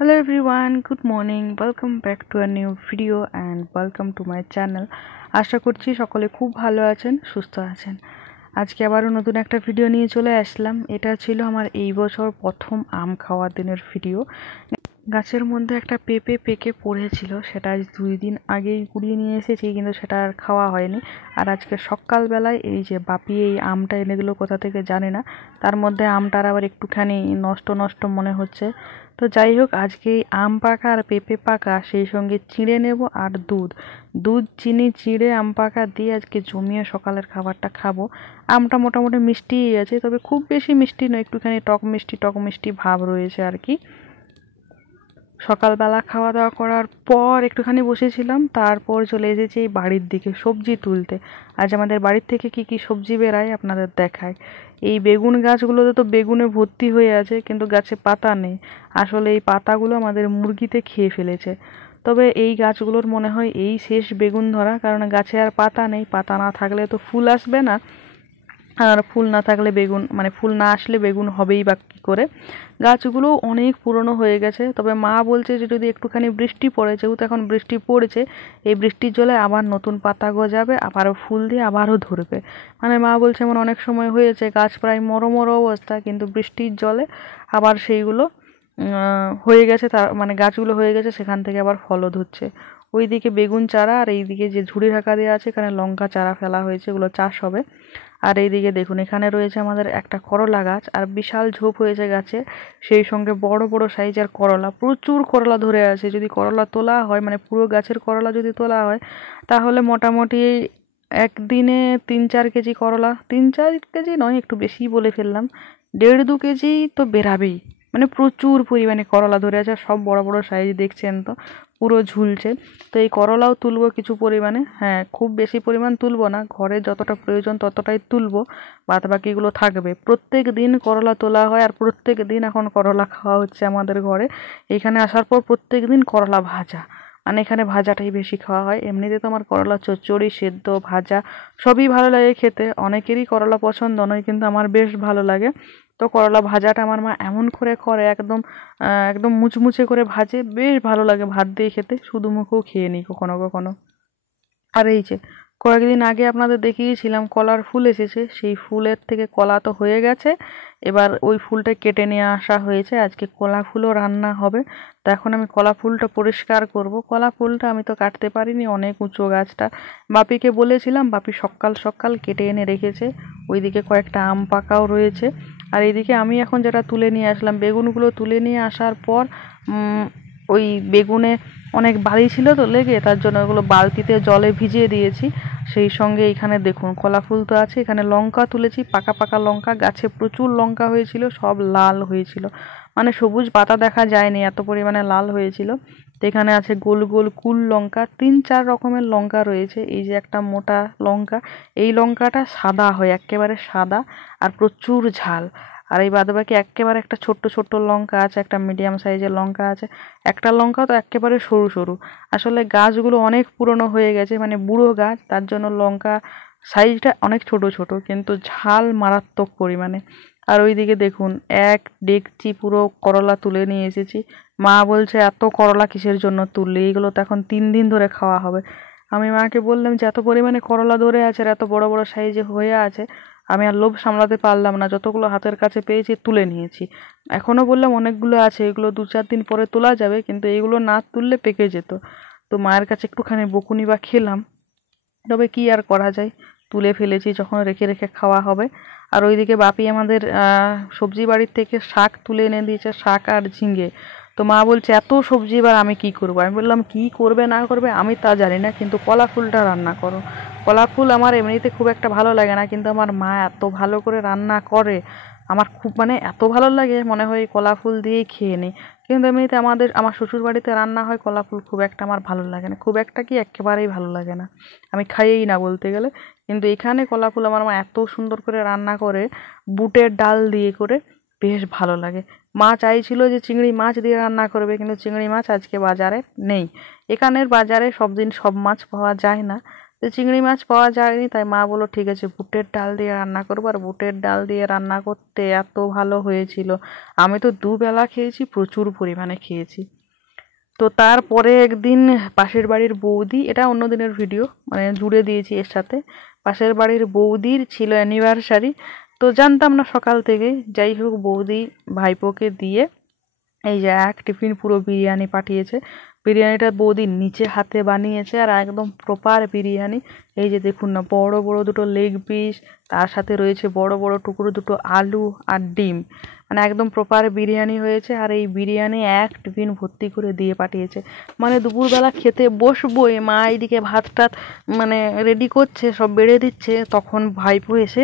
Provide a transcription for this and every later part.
Hello everyone, good morning. Welcome back to a new video and welcome to my channel. আশা করছি সকলে খুব ভালো আছেন, সুস্থ আছেন। আজকে আবারও নতুন একটা ভিডিও নিয়ে চলে আসলাম। এটা ছিল আমার এই বছর প্রথম আম খাওয়ার দিনের ভিডিও। গাছের মধ্যে একটা পেঁপে পেকে পড়েছিল, সেটা আজ 2 দিন আগেই কুড়িয়ে নিয়ে এসেছি, কিন্তু সেটা আর খাওয়া হয়নি। আর আজকে সকালবেলায় এই যে বাপি এই আমটা এনে দিল কোথা থেকে জানি না, তার মধ্যে আমটার আবার একটুখানি নষ্ট নষ্ট মনে হচ্ছে। তো যাই হোক, আজকে এই আম পাকা আর পেঁপে পাকা, সেই সঙ্গে চিঁড়ে নেব আর দুধ দুধ চিনি চিঁড়ে আম পাকা দিয়ে আজকে জমিয়ে সকালের খাবারটা খাবো। আমটা মোটামুটি মিষ্টিই আছে, তবে খুব বেশি মিষ্টি নয়, একটুখানি টক মিষ্টি ভাব রয়েছে আর কি। সকালবেলা খাওয়া দাওয়া করার পর একটুখানি বসেছিলাম, তারপর চলে এসেছি এই বাড়ির দিকে সবজি তুলতে। আজ আমাদের বাড়ির থেকে কি কি সবজি বেরায় আপনাদের দেখায়। এই বেগুন গাছগুলোতে তো বেগুনে ভর্তি হয়ে আছে, কিন্তু গাছে পাতা নেই। আসলে এই পাতাগুলো আমাদের মুরগিতে খেয়ে ফেলেছে। তবে এই গাছগুলোর মনে হয় এই শেষ বেগুন ধরা, কারণ গাছে আর পাতা নেই। পাতা না থাকলে তো ফুল আসবে না, আর ফুল না থাকলে বেগুন ফুল না আসলে বেগুন হবেই বা কী করে। গাছগুলো অনেক পুরনো হয়ে গেছে, তবে মা বলছে যে যদি একটুখানি বৃষ্টি পড়ে, যেহেতু এখন বৃষ্টি পড়েছে, এই বৃষ্টির জলে আবার নতুন পাতা গজাবে, আবারও ফুল দিয়ে আবারও ধরবে। মা বলছে এমন অনেক সময় হয়েছে গাছ প্রায় মরো মরো অবস্থা, কিন্তু বৃষ্টির জলে আবার সেইগুলো হয়ে গেছে, তার গাছগুলো হয়ে গেছে, সেখান থেকে আবার ফলও ধরছে। ওইদিকে বেগুন চারা, আর এইদিকে যে ঝুড়ি ঢাকা দেওয়া আছে এখানে লঙ্কা চারা ফেলা হয়েছে, এগুলো চাষ হবে। আর এইদিকে দেখুন, এখানে রয়েছে আমাদের একটা করলা গাছ, আর বিশাল ঝোপ হয়েছে গাছে, সেই সঙ্গে বড় বড় সাইজের করলা, প্রচুর করলা ধরে আছে। যদি করলা তোলা হয়, পুরো গাছের করলা যদি তোলা হয়, তাহলে মোটামুটি একদিনে 3-4 কেজি করলা, 3-4 কেজি নয়, একটু বেশি বলে ফেললাম, 1.5-2 কেজি তো বেরাবেই। প্রচুর পরিমাণে করলা ধরে আছে, সব বড় বড় সাইজ, দেখছেন তো পুরো ঝুলছে। তো এই করলাও তুলবো কিছু পরিমাণে, হ্যাঁ খুব বেশি পরিমাণ তুলবো না, ঘরে যতটা প্রয়োজন ততটাই তুলবো, বাদ বাকিগুলো থাকবে। প্রত্যেক দিন করলা তোলা হয়, আর প্রত্যেক দিন এখন করলা খাওয়া হচ্ছে আমাদের ঘরে। এখানে আসার পর প্রত্যেক দিন করলা ভাজা, এখানে ভাজাটাই বেশি খাওয়া হয়। এমনিতে তো আমার করলা চচ্চড়ি, সেদ্ধ, ভাজা সবই ভালো লাগে খেতে। অনেকেরই করলা পছন্দ নয়, কিন্তু আমার বেশ ভালো লাগে। তো করলা ভাজাটা আমার মা এমন করে করে, একদম একদম মুচমুচে করে ভাজে, বেশ ভালো লাগে ভাত দিয়ে খেতে। শুধু মুখেও খেয়ে নিই কখনো কখনো। আর এই যে কয়েকদিন আগে আপনাদের দেখিয়েছিলাম কলার ফুল এসেছে, সেই ফুলের থেকে কলা তো হয়ে গেছে, এবার ওই ফুলটা কেটে নিয়ে আসা হয়েছে। আজকে কলা ফুলও রান্না হবে। তো এখন আমি কলা ফুলটা পরিষ্কার করব। কলা ফুলটা আমি তো কাটতে পারিনি, অনেক উঁচু গাছটা। বাপিকে বলেছিলাম, বাপি সকাল সকাল কেটে এনে রেখেছে। ওইদিকে কয়েকটা আম পাকাও রয়েছে। আর এইদিকে আমি এখন যেটা তুলে নিয়ে আসলাম, বেগুনগুলো তুলে নিয়ে আসার পর ওই বেগুনে অনেক বালি ছিল তো লেগে, তার জন্য ওগুলো বালতিতে জলে ভিজিয়ে দিয়েছি। সেই সঙ্গে এখানে দেখুন কলা ফুল তো আছে, এখানে লঙ্কা তুলেছি, পাকা পাকা লঙ্কা, গাছে প্রচুর লঙ্কা হয়েছিল, সব লাল হয়েছিল, সবুজ পাতা দেখা যায়নি, এত পরিমাণে লাল হয়েছিল। তো এখানে আছে গোল গোল কুল লঙ্কা, 3-4 রকমের লঙ্কা রয়েছে। এই যে একটা মোটা লঙ্কা, এই লঙ্কাটা সাদা হয়, একেবারে সাদা, আর প্রচুর ঝাল। আর এই বাদবাকি একেবারে একটা ছোট্ট ছোট্ট লঙ্কা আছে, একটা মিডিয়াম সাইজের লঙ্কা আছে, একটা লঙ্কা তো একেবারে সরু সরু। আসলে গাছগুলো অনেক পুরনো হয়ে গেছে, বুড়ো গাছ, তার জন্য লঙ্কা সাইজটা অনেক ছোট ছোট, কিন্তু ঝাল মারাত্মক পরিমাণে। আর ওইদিকে দেখুন 1 ডেকচি পুরো করলা তুলে নিয়ে এসেছি। মা বলছে এত করলা কিসের জন্য তুললি, এইগুলো তো এখন 3 দিন ধরে খাওয়া হবে। আমি মাকে বললাম যে এত পরিমাণে করলা ধরে আছে, আর এত বড় বড় সাইজে হয়ে আছে, আমি আর লোভ সামলাতে পারলাম না, যতগুলো হাতের কাছে পেয়েছি তুলে নিয়েছি। এখনও বললাম অনেকগুলো আছে, এগুলো 2-4 দিন পরে তোলা যাবে, কিন্তু এইগুলো না তুললে পেকে যেত। তো মায়ের কাছে একটুখানি বকুনি বা খেলাম, তবে কি আর করা যায়, তুলে ফেলেছি, যখন রেখে রেখে খাওয়া হবে। আর ওইদিকে বাপি আমাদের সবজি বাড়ির থেকে শাক তুলে এনে দিয়েছে, শাক আর ঝিঙে। তো মা বলছে এত সবজি এবার আমি কি করবো। আমি বললাম কি করবে না করবে আমি তা জানি না, কিন্তু কলা ফুলটা রান্না করো। কলা ফুল আমার এমনিতে খুব একটা ভালো লাগে না, কিন্তু আমার মা এত ভালো করে রান্না করে, আমার খুব এত ভালো লাগে, মনে হয় কলা ফুল দিয়েই খেয়ে নিই। কিন্তু এমনিতে আমার শ্বশুর বাড়িতে রান্না হয় কলা ফুল, খুব একটা আমার ভালো লাগে না, খুব একটা কি একেবারেই ভালো লাগে না, আমি খাইয়েই না বলতে গেলে। কিন্তু এখানে কলা ফুল আমার মা এত সুন্দর করে রান্না করে, বুটের ডাল দিয়ে করে, বেশ ভালো লাগে। মা চাইছিল যে চিংড়ি মাছ দিয়ে রান্না করবে, কিন্তু চিংড়ি মাছ আজকে বাজারে নেই। এখানের বাজারে সব দিন সব মাছ পাওয়া যায় না, তো চিংড়ি মাছ পাওয়া যায়নি, তাই মা বললো ঠিক আছে বুটের ডাল দিয়ে রান্না করবো। আর বুটের ডাল দিয়ে রান্না করতে এত ভালো হয়েছিল, আমি তো দুবেলা খেয়েছি, প্রচুর পরিমাণে খেয়েছি। তো তারপরে একদিন পাশের বাড়ির বৌদি, এটা অন্য দিনের ভিডিও মানে জুড়ে দিয়েছি এর সাথে, পাশের বাড়ির বৌদির ছিল অ্যানিভার্সারি। তো জানতাম না সকাল থেকে, যাই হোক বৌদি ভাইপোকে দিয়ে এই যে এক টিফিন পুরো বিরিয়ানি পাঠিয়েছে। বিরিয়ানিটা বৌদি নিচে হাতে বানিয়েছে, আর একদম প্রপার বিরিয়ানি। এই যে দেখুন না, বড় বড় দুটো লেগ পিস, তার সাথে রয়েছে বড় বড় টুকরো দুটো আলু আর ডিম, মানে একদম প্রপার বিরিয়ানি হয়েছে। আর এই বিরিয়ানি এক টিফিন ভর্তি করে দিয়ে পাঠিয়েছে। মানে দুপুরবেলা খেতে বসবো, মা এইদিকে ভাত টাত মানে রেডি করছে, সব বেড়ে দিচ্ছে, তখন ভাইপো এসে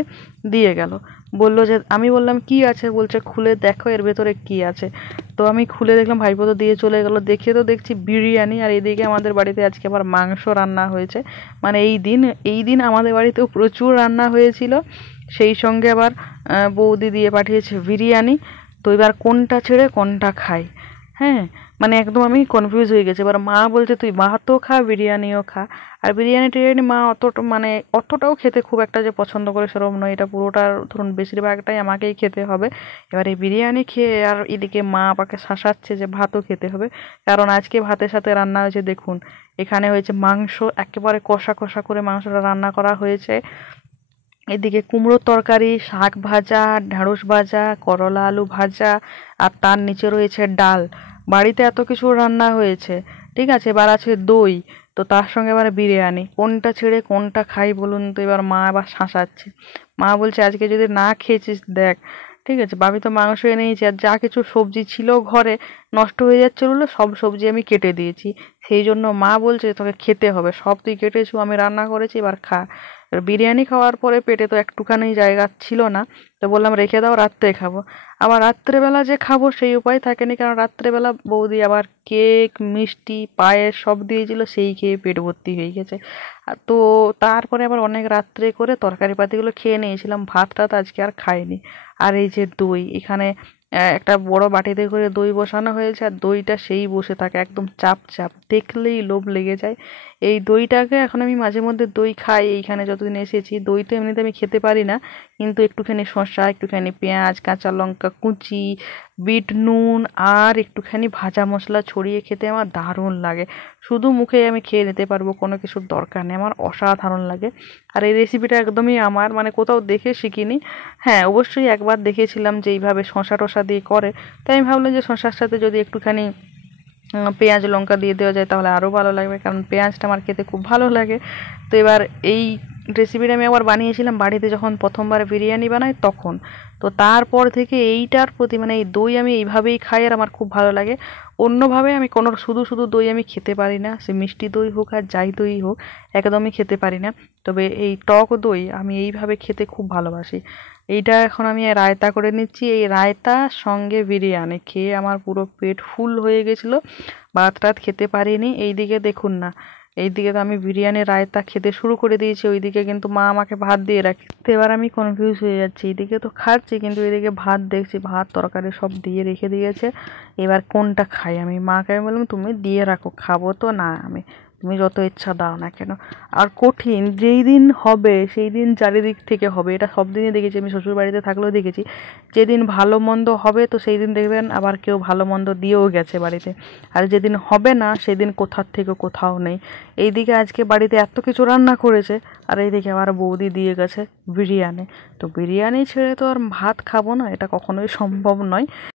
দিয়ে গেল। বললো যে, আমি বললাম কি আছে, বলছে খুলে দেখো এর ভেতরে কি আছে। তো আমি খুলে দেখলাম, ভাইপো তো দিয়ে চলে গেল, দেখে তো দেখছি বিরিয়ানি। আর এদিকে আমাদের বাড়িতে আজকে আবার মাংস রান্না হয়েছে। মানে এই দিন আমাদের বাড়িতেও প্রচুর রান্না হয়েছিল, সেই সঙ্গে আবার বৌদি দিয়ে পাঠিয়েছে বিরিয়ানি। তো এবার কোনটা ছেড়ে কোনটা খাই, হ্যাঁ মানে একদম আমি কনফিউজ হয়ে গেছি। এবার মা বলছে তুই ভাতও খা বিরিয়ানিও খা। আর বিরিয়ানি টিরিয়ানি মা অতটাও খেতে খুব একটা যে পছন্দ করে সেরকম নয়, এটা পুরোটার ধরুন বেশিরভাগটাই আমাকেই খেতে হবে। এবার এই বিরিয়ানি খেয়ে আর এদিকে মা আমাকে শাসাচ্ছে যে ভাতও খেতে হবে, কারণ আজকে ভাতের সাথে রান্না হয়েছে দেখুন, এখানে হয়েছে মাংস, একেবারে কষা কষা করে মাংসটা রান্না করা হয়েছে। এদিকে কুমড়োর তরকারি, শাক ভাজা, ঢেঁড়স ভাজা, করলা আলু ভাজা, আর তার নিচে রয়েছে ডাল। বাড়িতে এত কিছু রান্না হয়েছে, ঠিক আছে। এবার আছে দই, তো তার সঙ্গে এবার বিরিয়ানি, কোনটা ছেড়ে কোনটা খাই বলুন তো। এবার মা আবার শাসাচ্ছে, মা বলছে আজকে যদি না খেয়েছিস দেখ, ঠিক আছে ভাবি তো মাংস এনেইছি, আর যা কিছু সবজি ছিল ঘরে নষ্ট হয়ে যাচ্ছে বলে সব সবজি আমি কেটে দিয়েছি, সেই জন্য মা বলছে তোকে খেতে হবে, সব তুই কেটেছু, আমি রান্না করেছি, এবার খা। এবার বিরিয়ানি খাওয়ার পরে পেটে তো একটুখানি জায়গা ছিল না, তো বললাম রেখে দাও, রাত্রে খাবো। আবার রাত্রেবেলা যে খাবো সেই উপায় থাকেনি, কারণ রাত্রেবেলা বৌদি আবার কেক মিষ্টি পায়েস সব দিয়েছিল, সেই খেয়ে পেট ভর্তি হয়ে গেছে। তো তারপরে আবার অনেক রাত্রে করে তরকারি পাতিগুলো খেয়ে নিয়েছিলাম, ভাত টাত আজকে আর খাইনি। আর এই যে দই, এখানে একটা বড় বাটিতে করে দই বসানো হয়েছে, আর দইটা সেই বসে থাকে একদম চাপ চাপ, দেখলেই লোভ লেগে যায়। এই দইটাকে এখন আমি মাঝে মধ্যে দই খাই, এইখানে যতদিন এসেছি। দই তো এমনিতে আমি খেতে পারি না, কিন্তু একটুখানি শসা, একটুখানি পেঁয়াজ, কাঁচা লঙ্কা কুচি, বিট নুন আর একটুখানি ভাজা মশলা ছড়িয়ে খেতে আমার দারুণ লাগে। শুধু মুখে আমি খেয়ে নিতে পারবো, কোনো কিছুর দরকার নেই, আমার অসাধারণ লাগে। আর এই রেসিপিটা একদমই আমার, মানে কোথাও দেখে শিখিনি। হ্যাঁ অবশ্যই একবার দেখেছিলাম যে এইভাবে শসা টসা দিয়ে করে, তাই আমি ভাবলাম যে শসার সাথে যদি একটুখানি পেঁয়াজ লঙ্কা দিয়ে দেওয়া যায় তাহলে আরও ভালো লাগবে, কারণ পেঁয়াজটা আমার খেতে খুব ভালো লাগে। তো এবার এই রেসিপিটা আমি আবার বানিয়েছিলাম বাড়িতে যখন প্রথমবার বিরিয়ানি বানাই তখন। তো তারপর থেকে এইটার প্রতি মানে এই দই আমি এইভাবেই খাই, আর আমার খুব ভালো লাগে। অন্যভাবে আমি কোনো শুধু শুধু দই আমি খেতে পারি না, সে মিষ্টি দই হোক আর যাই দই হোক, একদমই খেতে পারি না। তবে এই টক দই আমি এইভাবে খেতে খুব ভালোবাসি। এইটা এখন আমি রায়তা করে নিচ্ছি, এই রায়তার সঙ্গে বিরিয়ানি খেয়ে আমার পুরো পেট ফুল হয়ে গেছিলো, ভাত টাত খেতে পারিনি। এইদিকে দেখুন না, এইদিকে তো আমি বিরিয়ানি রায়তা খেতে শুরু করে দিয়েছি, ওইদিকে কিন্তু মা আমাকে ভাত দিয়ে রাখে। তো এবার আমি কনফিউজ হয়ে যাচ্ছি, এইদিকে তো খাচ্ছি কিন্তু এদিকে ভাত দেখছি, ভাত তরকারি সব দিয়ে রেখে দিয়েছে, এবার কোনটা খাই আমি। মাকে আমি বললাম তুমি দিয়ে রাখো, খাবো তো না আমি, তুমি যত ইচ্ছা দাও না কেন। আর কঠিন, যেই দিন হবে সেই দিন চারিদিক থেকে হবে, এটা সব দিনই দেখেছি, আমি শ্বশুর বাড়িতে থাকলেও দেখেছি, যেদিন ভালো মন্দ হবে তো সেই দিন দেখবেন আবার কেউ ভালো মন্দ দিয়েও গেছে বাড়িতে, আর যেদিন হবে না সেদিন কোথার থেকে কোথাও নেই। এইদিকে আজকে বাড়িতে এত কিছু রান্না করেছে, আর এইদিকে আবার বৌদি দিয়ে গেছে বিরিয়ানি। তো বিরিয়ানি ছেড়ে তো আর ভাত খাবো না, এটা কখনোই সম্ভব নয়।